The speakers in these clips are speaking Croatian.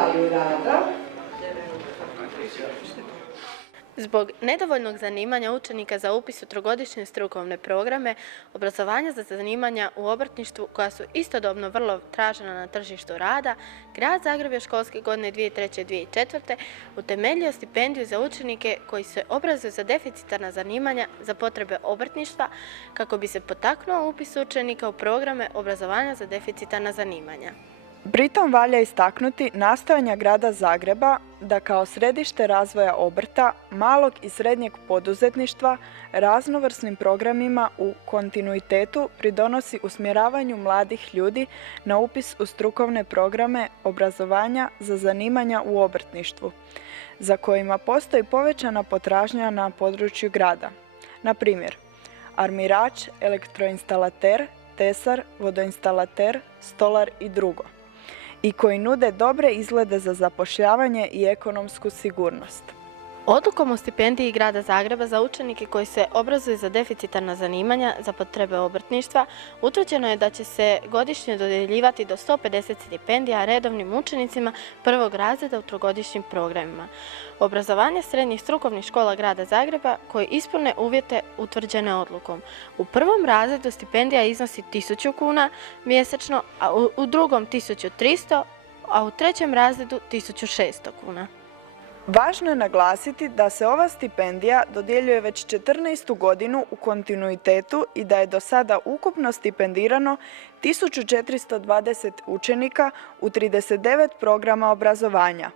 kraju rada. Zbog nedovoljnog zanimanja učenika za upis u trogodišnje strukovne programe, obrazovanja za zanimanja u obrtništvu koja su istodobno vrlo tražena na tržištu rada, Grad Zagreb je školske godine 2003-2004. utemeljio stipendiju za učenike koji se obrazuju za deficitarna zanimanja za potrebe obrtništva kako bi se potaknuo upis učenika u programe obrazovanja za deficitarna zanimanja. Pritom valja istaknuti nastojanja Grada Zagreba da kao središte razvoja obrta, malog i srednjeg poduzetništva, raznovrsnim programima u kontinuitetu pridonosi usmjeravanju mladih ljudi na upis u strukovne programe obrazovanja za zanimanja u obrtništvu, za kojima postoji povećana potražnja na području grada. Na primjer, armirač, elektroinstalater, tesar, vodoinstalater, stolar i drugo, i koji nude dobre izglede za zapošljavanje i ekonomsku sigurnost. Odlukom o stipendiji Grada Zagreba za učenike koji se obrazuju za deficitarna zanimanja za potrebe obrtništva, utvrđeno je da će se godišnje dodjeljivati do 150 stipendija redovnim učenicima prvog razreda u trogodišnjim programima. Obrazovanje srednjih strukovnih škola Grada Zagreba koji ispune uvjete utvrđene odlukom. U prvom razredu stipendija iznosi 1000 kuna mjesečno, a u drugom 1300, a u trećem razredu 1600 kuna. Važno je naglasiti da se ova stipendija dodjeljuje već 14. godinu u kontinuitetu i da je do sada ukupno stipendirano 1420 učenika u 39 programa obrazovanja.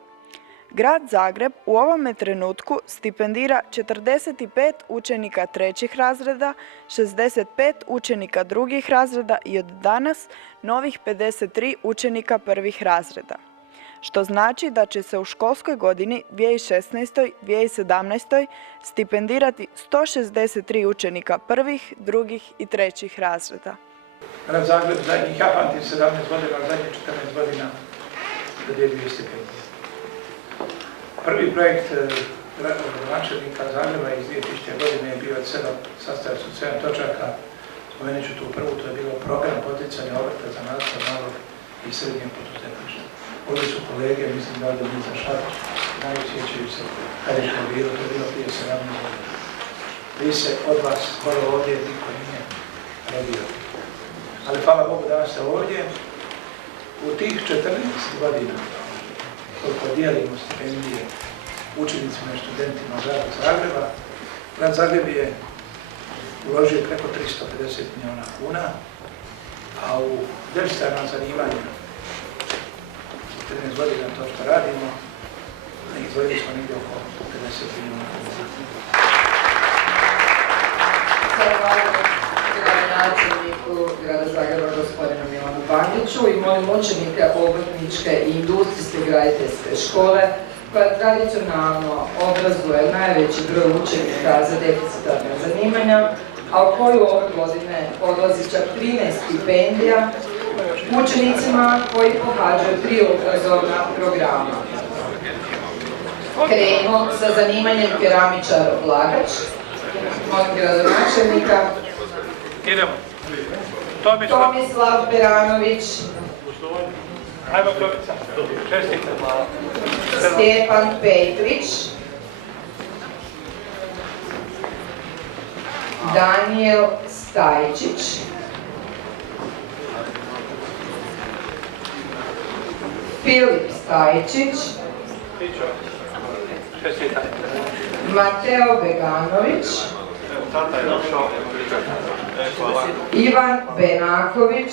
Grad Zagreb u ovome trenutku stipendira 45 učenika trećih razreda, 65 učenika drugih razreda i od danas novih 53 učenika prvih razreda, što znači da će se u školskoj godini 2016-2017 stipendirati 163 učenika prvih, drugih i trećih razreda. Grad Zagreb zadnjih, ja pamtim 17 godina, zadnjih 14 godina dodjeljuje stipendije. Prvi projekt načelnika Zagreba iz 2000. godine je bio sastavio se od 7 točaka. Spomenut ću tu prvu, to je bilo program poticanja obrta za nastav malog i srednjeg poduzetništva. Ovdje su kolege, mislim da ovdje Milica Šapić, najsjećaju se kada je to bilo prije 17 godina. Vi se od vas skoro ovdje niko nije rodio. Ali hvala Bogu danas ste ovdje. U tih 14 godina koliko dijelimo stipendije učenicima i studentima Grada Zagreba, Grad Zagreb je uložio preko 350 milijuna kuna, a u deficitarna zanimanja 14 godina to što radimo, izdvojili smo negdje oko 50 milijuna kuna. Načelniku Grada Zagreba gospodinu Milanu Bandiću i molim učenike obrtničke i industrijske graditeljske škole koja tradicionalno obrazuje najveći broj učenika za deficitarne zanimanja, a u koju ove godine odlazi čak 13 stipendija učenicima koji pohađaju 3 obrazovna programa. Krenimo sa zanimanjem keramičar-oblagač. Molim gradonačelnika. Idemo. Tomislav Peranović. Ajmo Tomica. Čestite. Stjepan Petrić. Daniel Stajčić. Filip Stajčić. Mateo Beganović. Ivan Benaković.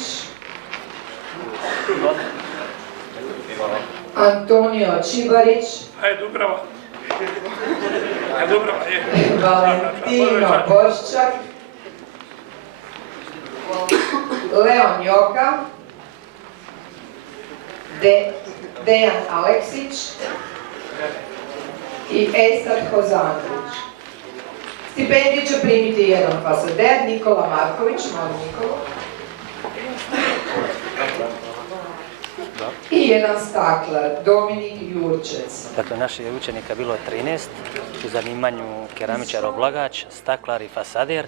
Antonio Čibarić. Valentino Boščak. Leon Joka. Dejan Aleksić i Esad Hozanović. Stipendiju će primiti jedan fasader, Nikola Marković, molim Nikola. I jedan staklar, Dominik Jurčec. Dakle, naših je učenika bilo 13 u zanimanju keramičar-oblagač, staklar i fasader.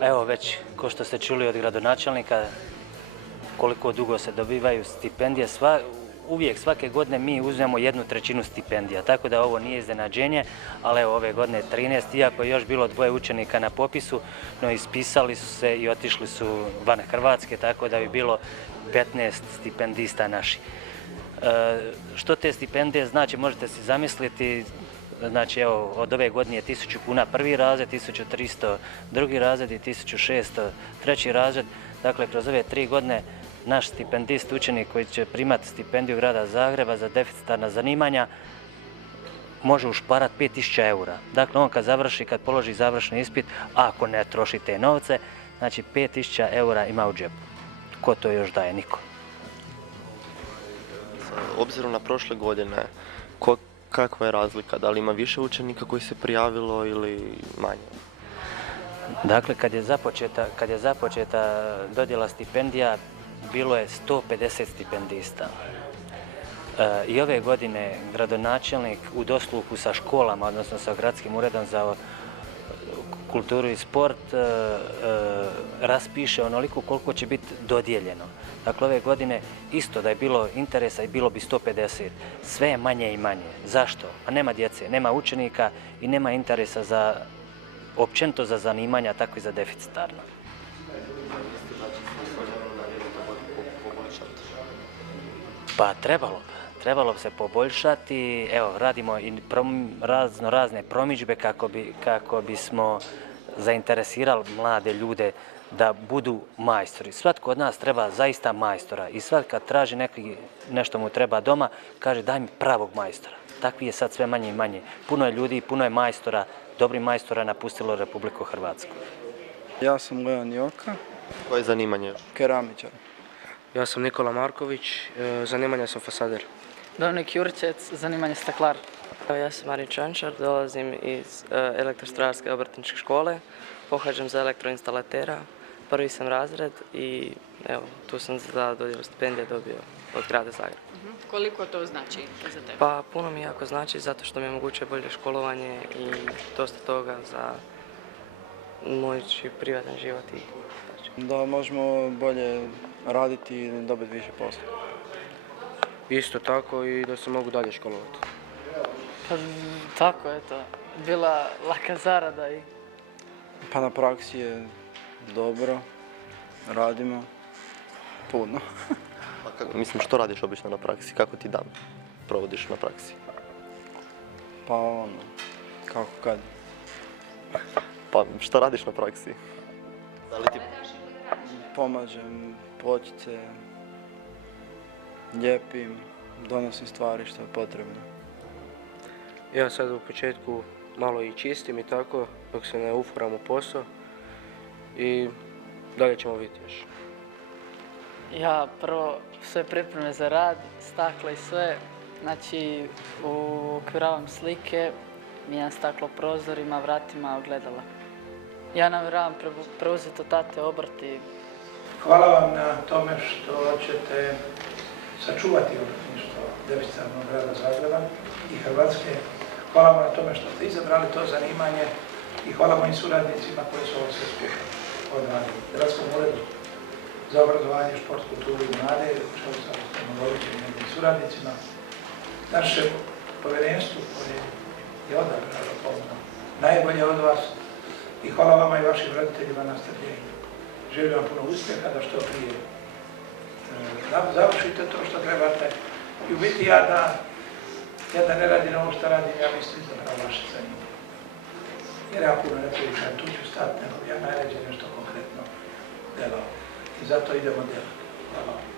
Evo već, ko što ste čuli od gradonačelnika, koliko dugo se dobivaju stipendije. uvijek svake godine mi uzmemo 1/3 stipendija, tako da ovo nije iznenađenje, ali evo ove godine 13, iako je još bilo 2 učenika na popisu, no ispisali su se i otišli su van Hrvatske, tako da bi bilo 15 stipendista naših. Što te stipendije znači, možete si zamisliti, znači evo od ove godine je 1000 kuna prvi razred, 1300 drugi razred i 1600 treći razred. Dakle, kroz ove 3 godine naš stipendist, učenik koji će primati stipendiju grada Zagreba za deficitarna zanimanja, može ušparati 5000 eura. Dakle, on kad položi završni ispit, ako ne troši te novce, znači 5000 eura ima u džepu. Ko to još daje? Niko. Obzirom na prošle godine, kakva je razlika? Da li ima više učenika koji se prijavilo ili manje? Dakle, kad je započeta dodjela stipendija, bilo je 150 stipendista. I ove godine gradonačelnik u dosluhu sa školama, odnosno sa Gradskim uredom za kulturu i sport, raspiše onoliko koliko će biti dodijeljeno. Dakle, ove godine isto da je bilo interesa i bilo bi 150. Sve je manje i manje. Zašto? Pa nema djece, nema učenika i nema interesa općenito za zanimanja, tako i za deficitarno. Pa trebalo bi se poboljšati. Evo, radimo i razne promidžbe kako bismo zainteresirali mlade ljude da budu majstori. Svatko od nas treba zaista majstora i svatko kad traži nešto mu treba doma, kaže daj mi pravog majstora. Takvi je sad sve manje i manje. Puno je ljudi, puno je majstora, dobrih majstora napustilo Republiku Hrvatsku. Ja sam Leon Joka. Koje je zanimanje? Keramičar. Ja sam Nikola Marković, zanimanja sam fasader. Dominik Jurčec, zanimanje staklar. Ja sam Marin Čančar, dolazim iz elektrostrojarske obrtničke škole, pohađam za elektroinstalatera, prvi sam razred i evo, tu sam za dodjelu stipendija dobio od grada Zagreba. Koliko to znači za tebe? Pa puno mi jako znači zato što mi omogućuje bolje školovanje i dosta toga za moj privatan život. Da možemo bolje raditi i dobiti više posla. Isto tako i da se mogu dalje školovati. Pa tako, eto, bila laka zarada i... Pa na praksi je dobro, radimo puno. Mislim, što radiš obično na praksi? Kako ti dan provodiš na praksi? Pa ono, kako kad. Pa što radiš na praksi? Da li ti... Pomažem, pločice, lijepim, donosim stvari što je potrebno. Ja sad u početku malo i čistim i tako, dok se ne uforam u posao i dalje ćemo vidjeti još. Ja prvo sve pripreme za rad, stakla i sve, znači ukviravam slike, mijenjam staklo prozorima, vratima, ogledala. Ja namjeravam preuzeti od tate obrti. Hvala vam na tome što ćete sačuvati obrtništvo deficitarnog grada Zagreba i Hrvatske. Hvala vam na tome što ste izabrali to zanimanje i hvala mojim suradnicima koji su ovo sve uspješno odradili. Gradskom uredu za obrazovanje, šport, kulturu i mlade, čelu sa gospodinom Lovićem i njegovim suradnicima, našem povjerenstvu koje je odabralo najbolje od vas i hvala vama i vašim roditeljima na strpljenju. Želim vam puno uspjeha da što prije završite to što trebate i u biti ja da ne radim ovo što radim, ja mislim zapravo vaše zanimanje. Jer ja puno ne pričam, tu ću stati, nego ja najrađe nešto konkretno delao i zato idemo delati. Hvala vam.